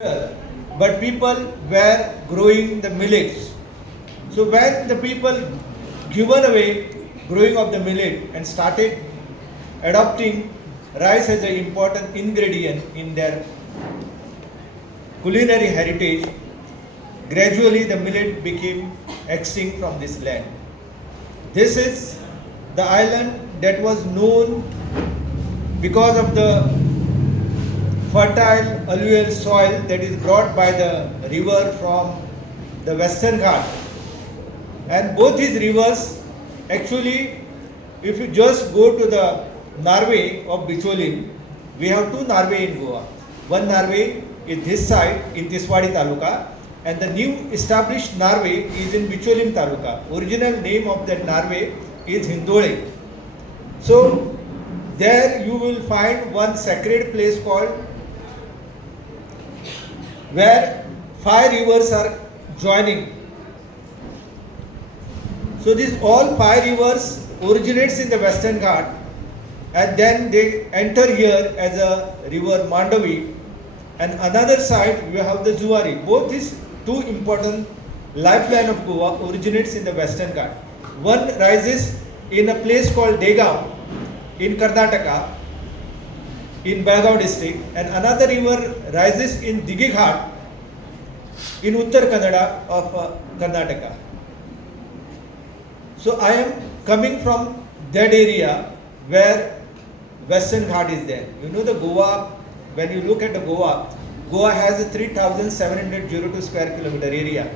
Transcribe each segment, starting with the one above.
but people were growing the millets. So when the people given away growing of the millet and started adopting rice as an important ingredient in their culinary heritage, gradually the millet became extinct from this land. This is the island that was known because of the fertile alluvial soil that is brought by the river from the Western Ghat. And both these rivers, actually, if you just go to the Narve of Bicholim, we have two Narve in Goa. One Narve is this side in Tiswadi Taluka, and the new established Narve is in Bicholim Taluka. Original name of that Narve is Hindole. So there you will find one sacred place called where five rivers are joining. So these all five rivers originates in the Western Ghat, and then they enter here as a river Mandavi, and another side we have the Zuari. Both these two important lifeline of Goa originates in the Western Ghat. One rises in a place called Degaon in Karnataka, in Belgaum district, and another river rises in Digighat in Uttar Kannada of Karnataka. So I am coming from that area where Western Ghat is there. You know the Goa, when you look at the Goa, Goa has a 3,702 square kilometer area.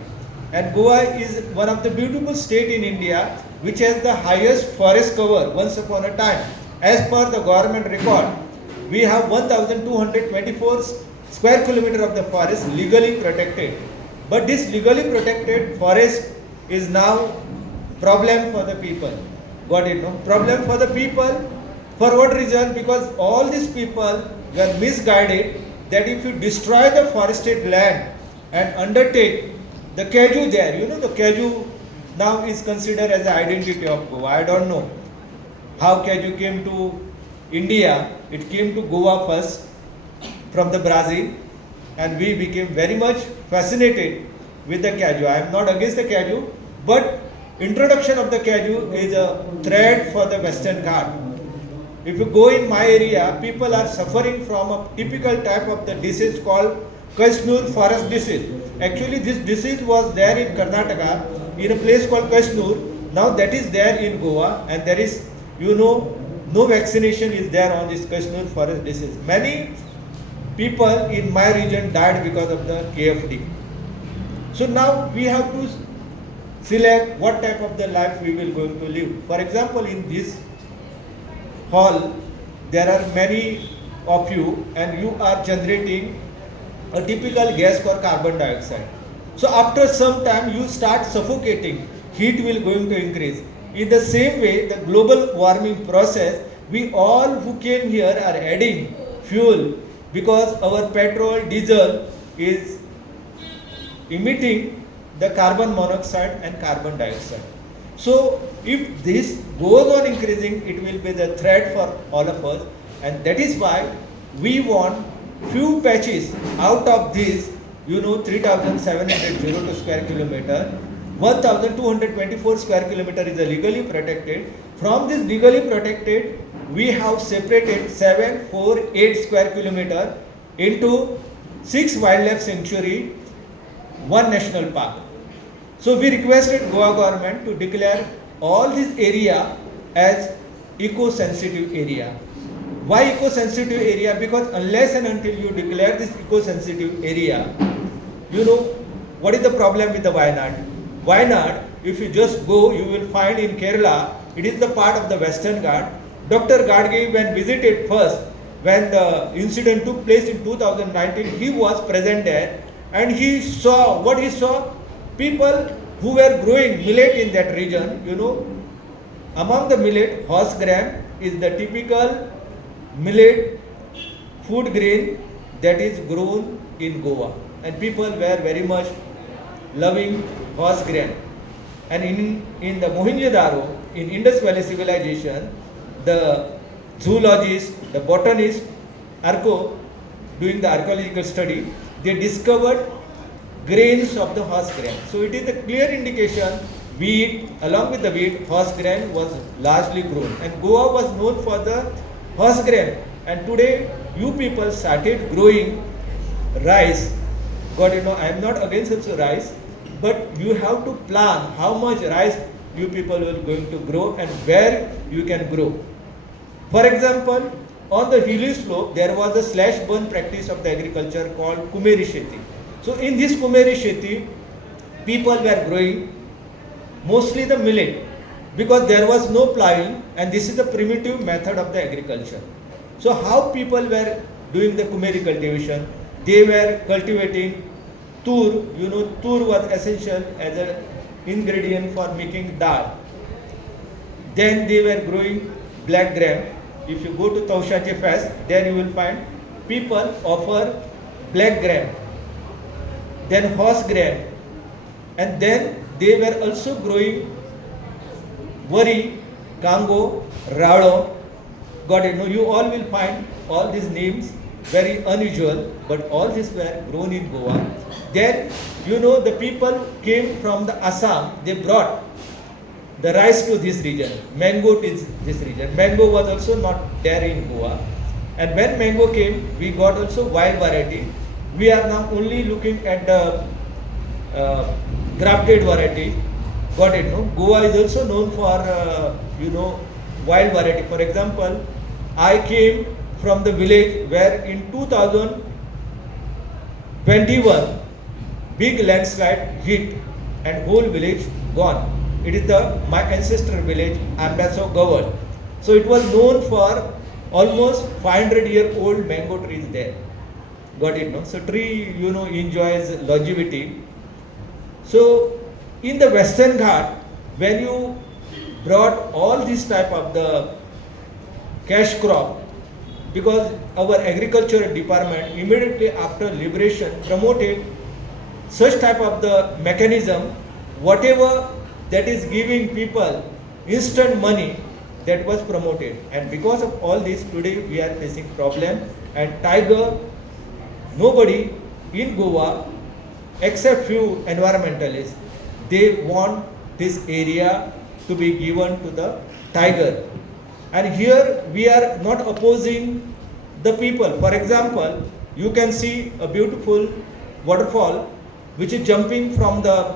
And Goa is one of the beautiful state in India which has the highest forest cover once upon a time. As per the government record, we have 1,224 square kilometer of the forest legally protected. But this legally protected forest is now problem for the people. Got it? No? Problem for the people. For what reason? Because all these people were misguided that if you destroy the forested land and undertake the Keju there, you know the Keju now is considered as the identity of Goa. I don't know how Keju came to India. It came to Goa first from the Brazil, and we became very much fascinated with the Keju. I am not against the Keju, but introduction of the Keju is a threat for the Western Ghat. If you go in my area, people are suffering from a typical type of the disease called Kashnur forest disease. Actually, this disease was there in Karnataka in a place called Kashnur. Now that is there in Goa, and there is, no vaccination is there on this Kashnur forest disease. Many people in my region died because of the KFD. So now we have to select what type of the life we will going to live. For example, in this hall, there are many of you, and you are generating a typical gas called carbon dioxide. So after some time, you start suffocating. Heat will going to increase. In the same way, the global warming process, we all who came here are adding fuel because our petrol, diesel is emitting the carbon monoxide and carbon dioxide. So if this goes on increasing, it will be the threat for all of us, and that is why we want few patches out of this, 3,702 square kilometer, 1,224 square kilometer is legally protected. From this legally protected, we have separated 748 square kilometer into 6 wildlife sanctuary, 1 national park. So we requested Goa government to declare all this area as eco-sensitive area. Why eco-sensitive area? Because unless and until you declare this eco-sensitive area, what is the problem with the Wayanad? Wayanad, if you just go, you will find in Kerala, it is the part of the Western Ghat. Dr. Gadge, when visited first, when the incident took place in 2019, he was present there, and he saw, what he saw? People who were growing millet in that region, among the millet, horse gram is the typical millet food grain that is grown in Goa, and people were very much loving horse grain. And in the Mohenjo-daro, in Indus Valley civilization, the zoologists, the botanists, doing the archaeological study, they discovered grains of the horse grain. So it is a clear indication wheat, along with the wheat, horse grain was largely grown. And Goa was known for the horse grain. And today, you people started growing rice. God, I am not against also rice, but you have to plan how much rice you people will going to grow and where you can grow. For example, on the hilly slope, there was a slash burn practice of the agriculture called Kumeri Sheti. So in this Kumeri Sheti, people were growing mostly the millet because there was no plowing, and this is the primitive method of the agriculture. So how people were doing the Kumeri cultivation? They were cultivating tur. Tur was essential as an ingredient for making dal. Then they were growing black gram. If you go to Taushache Fest, there you will find people offer black gram, then horse gram, and then they were also growing Wari, Kango, Rado. God, you all will find all these names very unusual, but all these were grown in Goa. Then, the people came from the Assam, they brought the rice to this region, mango to this region. Mango was also not there in Goa. And when mango came, we got also wild variety. We are now only looking at the grafted variety. Got it, no? Goa is also known for, wild variety. For example, I came from the village where in 2021, big landslide hit and whole village gone. It is my ancestral village, Ambaso Goan. So it was known for almost 500-year-old mango trees there. Got it, no? So tree, enjoys longevity. So in the Western Ghat, when you brought all this type of the cash crop, because our agriculture department immediately after liberation promoted such type of the mechanism, whatever that is giving people instant money, that was promoted. And because of all this, today we are facing problem. And tiger, nobody in Goa except few environmentalists, they want this area to be given to the tiger. And here we are not opposing the people. For example, you can see a beautiful waterfall which is jumping from the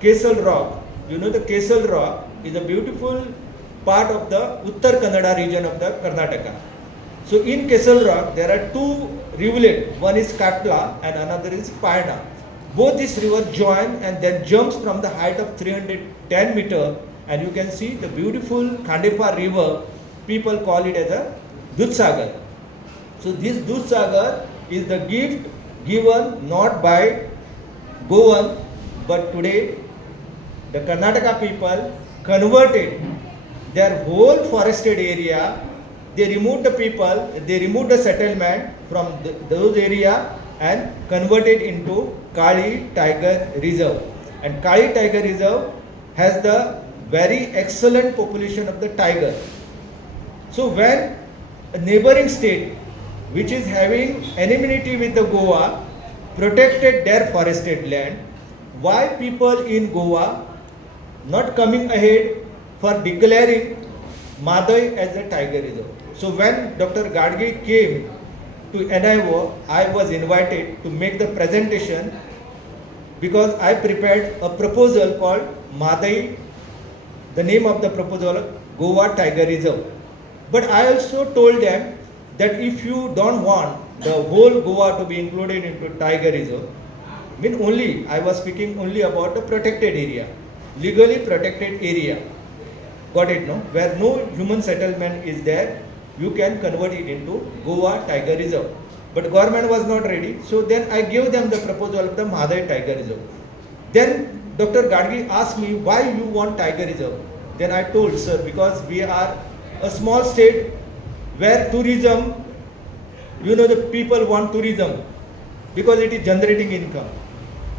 Kesal Rock. The Kesal Rock is a beautiful part of the Uttar Kannada region of the Karnataka. So in Kesal Rock, there are two rivulets. One is Katla and another is Payana. Both these rivers join and then jumps from the height of 310 meters, and you can see the beautiful Khandepa river. People call it as a Dudhsagar. So this Dudhsagar is the gift given not by Goan, but today the Karnataka people converted their whole forested area. They removed the people, they removed the settlement from those area and converted into Kali Tiger Reserve. And Kali Tiger Reserve has the very excellent population of the tiger. So when a neighboring state which is having enmity with the Goa protected their forested land, why people in Goa not coming ahead for declaring Madai as a tiger reserve? So when Dr. Gadge came to NIO, I was invited to make the presentation because I prepared a proposal called Madai. The name of the proposal, Goa Tiger Reserve. But I also told them that if you don't want the whole Goa to be included into Tiger Reserve, I was speaking only about the protected area, legally protected area. Got it, no? Where no human settlement is there, you can convert it into Goa Tiger Reserve. But government was not ready, so then I gave them the proposal of the Madai Tiger Reserve. Then Dr. Gadge asked me, why you want Tiger Reserve? Then I told, sir, because we are a small state where tourism, the people want tourism because it is generating income.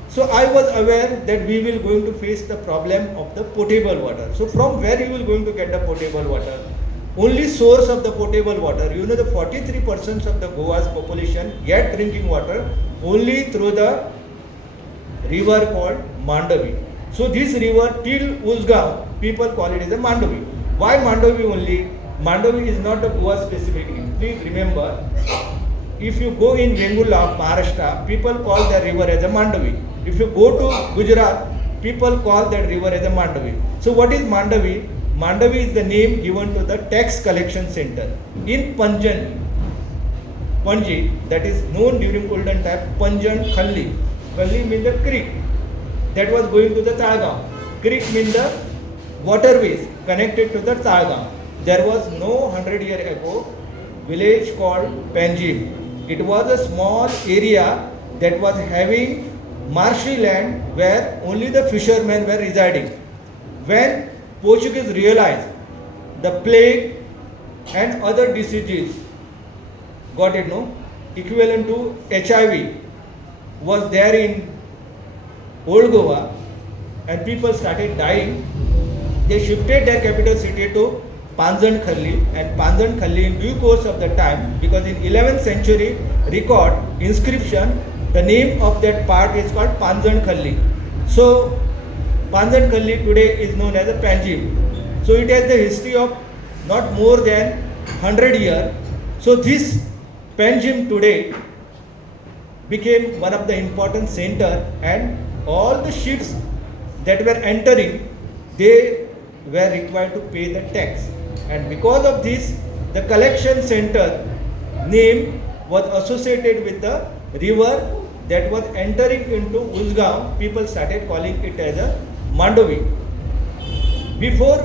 So I was aware that we will going to face the problem of the potable water. So from where you will going to get the potable water? only source of the potable water. You know, the 43% of the Goa's population get drinking water only through the river called Mandavi. So this river till Usgaon, people call it as a Mandavi. Why Mandavi only? Mandavi is not a Goa specific name. Please remember, if you go in Vengula, Maharashtra, people call that river as a Mandavi. If you go to Gujarat, people call that river as a Mandavi. So what is Mandavi? Mandavi is the name given to the tax collection center. In Panjan, Panji, that is known during olden time, Panjan Khalli. Khalli means the creek that was going to the Talgaon. Creek means the waterways connected to the Talgaon. There was no 100-year ago village called Panjim. It was a small area that was having marshy land where only the fishermen were residing. When Portuguese realized the plague and other diseases, got it, no? Equivalent to HIV was there in Old Goa and people started dying. They shifted their capital city to Panjan Khalli, and Panjan Khalli in due course of the time, because in 11th century record inscription, the name of that part is called Panjan Khalli. So Panjan Khalli today is known as a Panjim. So it has the history of not more than 100 years. So this Panjim today became one of the important center, and all the ships that were entering, they were required to pay the tax. And because of this, the collection center name was associated with the river that was entering into Usgaon. People started calling it as a Mandavi. Before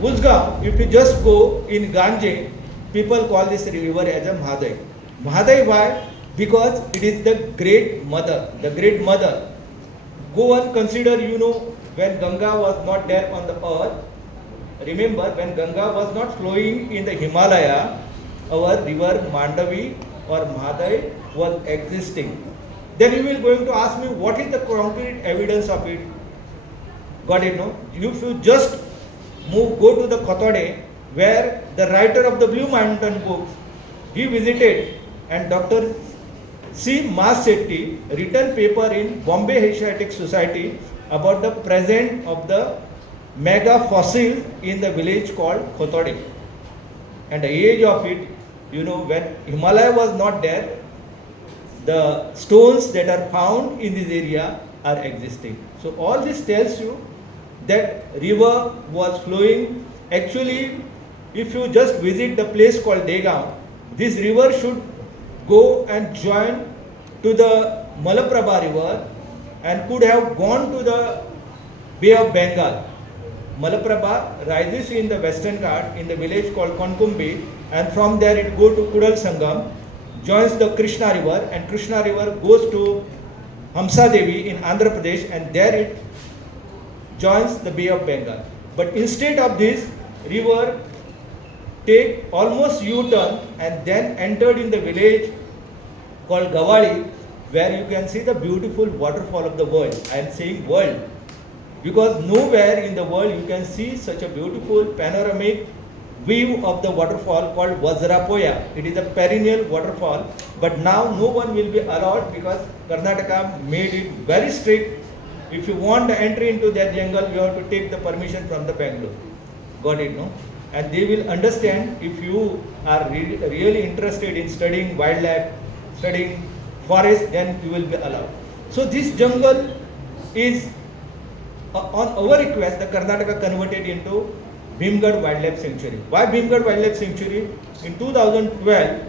Usgaon, if you just go in Ganje, people call this river as a Mahadai. Mahadai why? Because it is the great mother, the great mother. Goan consider, you know, when Ganga was not there on the earth, remember when Ganga was not flowing in the Himalaya, our river Mandavi or Mahadai was existing. Then you will going to ask me, what is the concrete evidence of it? Got it, no? If you just go to the Kotode, where the writer of the Blue Mountain books, he visited, and Dr. C. Mas Setty written paper in Bombay Asiatic Society about the presence of the mega fossil in the village called Kotode. And the age of it, you know, when Himalaya was not there, the stones that are found in this area are existing. So all this tells you that river was flowing. Actually, if you just visit the place called Degaon, this river should go and join to the Malaprabha river and could have gone to the Bay of Bengal. Malaprabha rises in the Western Ghat in the village called Konkumbi, and from there it goes to Kudal Sangam, joins the Krishna river, and Krishna river goes to Hamsa Devi in Andhra Pradesh, and there it joins the Bay of Bengal. But instead of this, river take almost U-turn and then entered in the village called Gawali, where you can see the beautiful waterfall of the world. I am saying world because nowhere in the world you can see such a beautiful panoramic view of the waterfall called Vajrapoya. It is a perennial waterfall, but now no one will be allowed because Karnataka made it very strict. If you want to entry into that jungle, you have to take the permission from the Bangalore. Got it, no? And they will understand if you are really interested in studying wildlife, studying forest, then you will be allowed. So this jungle is, on our request, the Karnataka converted into Bhimgad Wildlife Sanctuary. Why Bhimgad Wildlife Sanctuary? In 2012,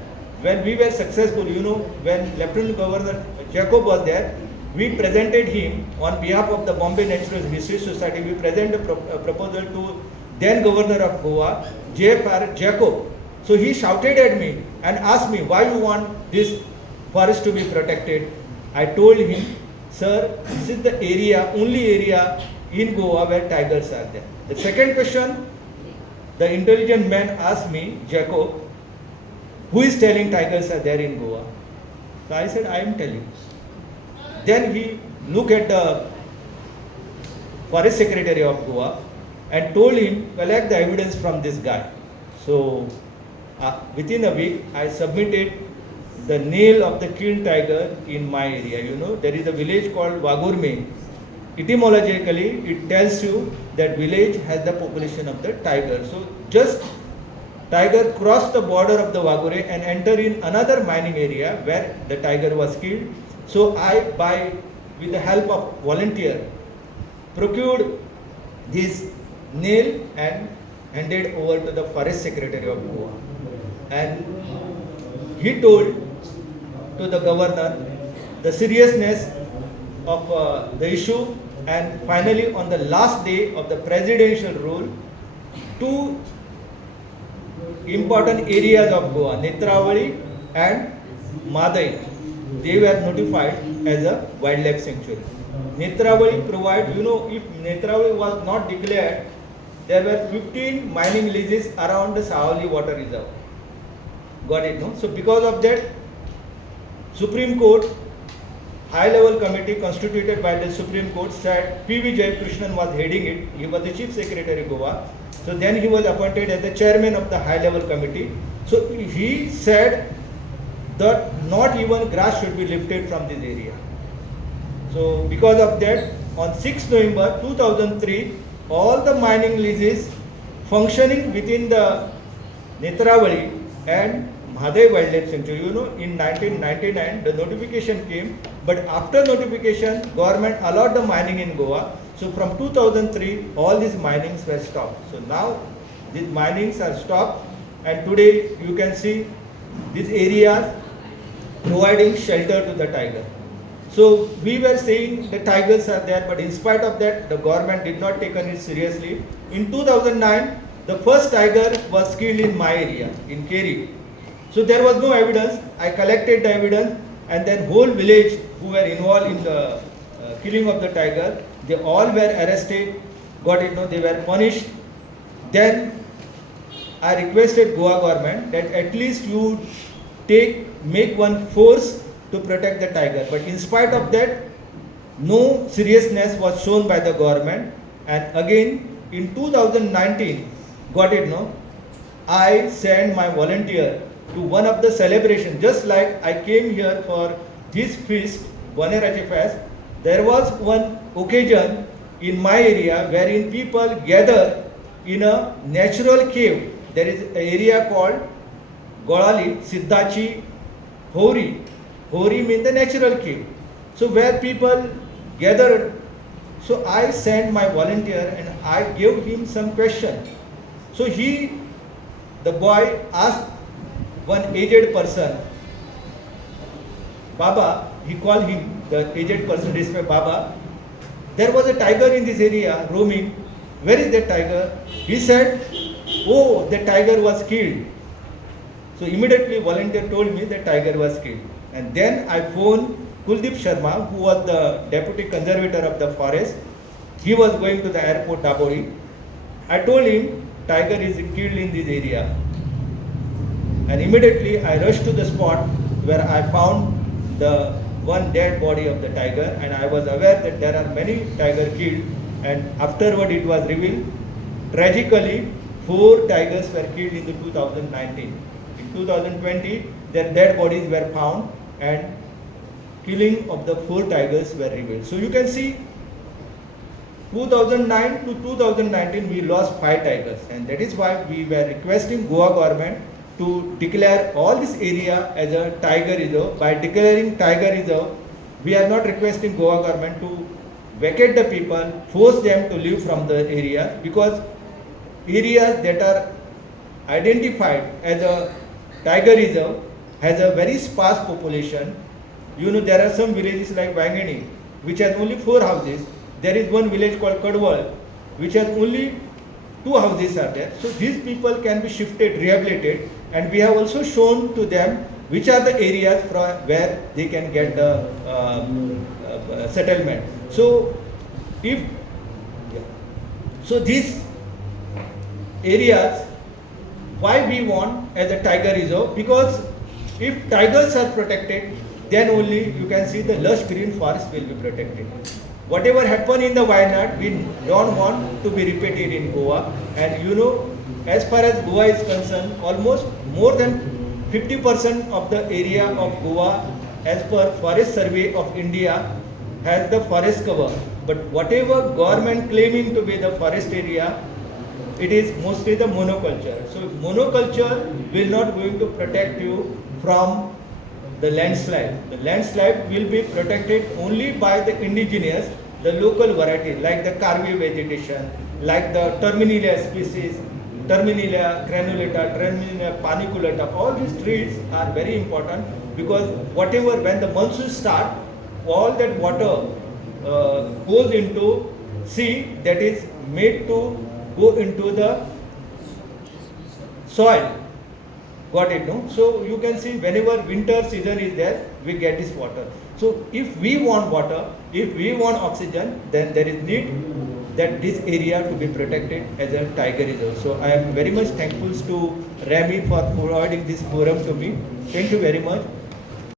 when we were successful, you know, when Lieutenant Governor Jacob was there, we presented him on behalf of the Bombay Natural History Society. We presented a proposal to then Governor of Goa, J.F.R. Jacob. So he shouted at me and asked me, why you want this forest to be protected? I told him, sir, this is the area, only area in Goa where tigers are there. The second question, the intelligent man asked me, Jacob, who is telling tigers are there in Goa? So I said, I am telling. Then he looked at the Forest Secretary of Goa and told him, collect the evidence from this guy. So within a week, I submitted the nail of the killed tiger in my area. You know, there is a village called Wagurme. Etymologically, it tells you that village has the population of the tiger. So just tiger crossed the border of the Wagure and entered in another mining area where the tiger was killed. So with the help of volunteer, procured this nail and handed over to the forest secretary of Goa. And he told to the governor the seriousness of the issue, and finally on the last day of the presidential rule, two important areas of Goa, Netravali and Madai, they were notified as a wildlife sanctuary. Netravali provide, you know, if Netravali was not declared, there were 15 mining leases around the Saoli water reserve. Got it, no? So because of that, Supreme Court, high-level committee constituted by the Supreme Court said P.V. Jaykrishnan was heading it. He was the Chief Secretary Goa. So then he was appointed as the chairman of the high-level committee. So he said that not even grass should be lifted from this area. So because of that, on 6 November 2003, all the mining leases functioning within the Netravali and Madai Wildlife Sanctuary, you know, in 1999 the notification came, but after notification government allowed the mining in Goa. So from 2003 all these minings were stopped. So now these minings are stopped, and today you can see these areas providing shelter to the tiger. So we were saying the tigers are there, but in spite of that the government did not take it seriously. In 2009 the first tiger was killed in my area, in Kerkar. So there was no evidence. I collected the evidence, and then whole village who were involved in the killing of the tiger, they all were arrested, got it, no, they were punished. Then I requested Goa government that at least you make one force to protect the tiger. But in spite of that, no seriousness was shown by the government. And again in 2019, got it, no, I sent my volunteer to one of the celebrations, just like I came here for this feast, Bonderam fest. There was one occasion in my area wherein people gather in a natural cave. There is an area called Golali, Siddhachi, Hori. Hori means the natural cave. So where people gathered, so I sent my volunteer and I gave him some question. So the boy asked one aged person, Baba, he called him, the aged person, respect Baba, there was a tiger in this area roaming. Where is that tiger? He said, oh, the tiger was killed. So immediately volunteer told me the tiger was killed. And then I phoned Kuldeep Sharma, who was the deputy conservator of the forest. He was going to the airport, Dabori. I told him tiger is killed in this area. And immediately I rushed to the spot where I found the one dead body of the tiger, and I was aware that there are many tiger killed, and afterward it was revealed, tragically 4 tigers were killed in the 2019. In 2020 their dead bodies were found and killing of the 4 tigers were revealed. So you can see 2009 to 2019 we lost 5 tigers, and that is why we were requesting Goa government to declare all this area as a tiger reserve. By declaring tiger reserve, we are not requesting Goa government to vacate the people, force them to leave from the area, because areas that are identified as a tiger reserve has a very sparse population. You know, there are some villages like Wangani which has only 4 houses. There is one village called Kadwal which has only 2 houses are there. So these people can be shifted, rehabilitated, and we have also shown to them which are the areas where they can get the settlement. So these areas, why we want as a tiger reserve, because if tigers are protected, then only you can see the lush green forest will be protected. Whatever happened in the Wayanad, we don't want to be repeated in Goa. And you know, as far as Goa is concerned, almost more than 50% of the area of Goa, as per Forest Survey of India, has the forest cover. But whatever government claiming to be the forest area, it is mostly the monoculture. So monoculture will not going to protect you from the landslide. The landslide will be protected only by the indigenous, the local variety, like the Karvi vegetation, like the Terminalia species, Terminalia granulata, Terminalia paniculata. All these trees are very important because whatever, when the monsoon start, all that water goes into sea, that is made to go into the soil. Got it, no? So you can see whenever winter season is there, we get this water. So if we want water, if we want oxygen, then there is need that this area to be protected as a tiger reserve. So I am very much thankful to Rami for providing this forum to me. Thank you very much.